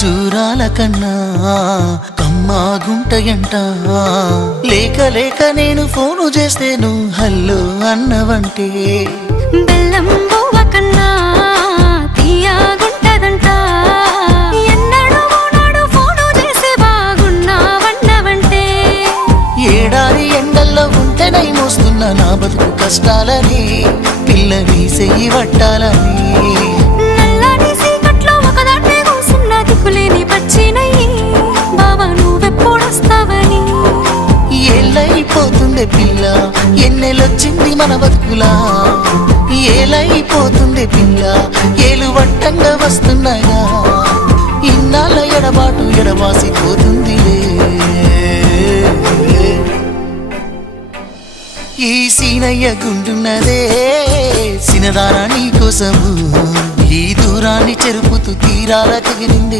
ఖర్జూరాల కన్నా కమ్మాగుంటయంట. లేక లేక నేను ఫోను చేస్తే నువ్వు హల్లో అన్నవంటే బెల్లం బువ్వ కన్నా తీయగుంటదంట. ఎన్నడూ నాడు ఫోను చేసే బాగున్నావన్నవంటే ఏడాది ఎండల్లో ఉంటేనై మోస్తున్న నా బతుకు కష్టాలని పిల్లని చెయ్యి పట్టాలని. నల్లని సీకట్లో ఒకదాన్నే కూసున్న దిక్కులేని పచ్చినయ్యి బావా నువ్వెప్పుడొస్తావని. ఏళ్ళైపోతుండే పిల్ల ఎన్నెలొచ్చింది మన బతుకులా. ఏలైపోతుండే పిల్ల ఏలు వట్టంగా వస్తున్నాయా. ఇన్నాళ్ళ ఎడబాటు ఎడవాసిపోతుందిలే. ఈ సీనయ్య గుండున్నదే సినదారా నీ కోసము. ఈ దూరాన్ని చెరుపుతూ తీరాల తెగిరింది.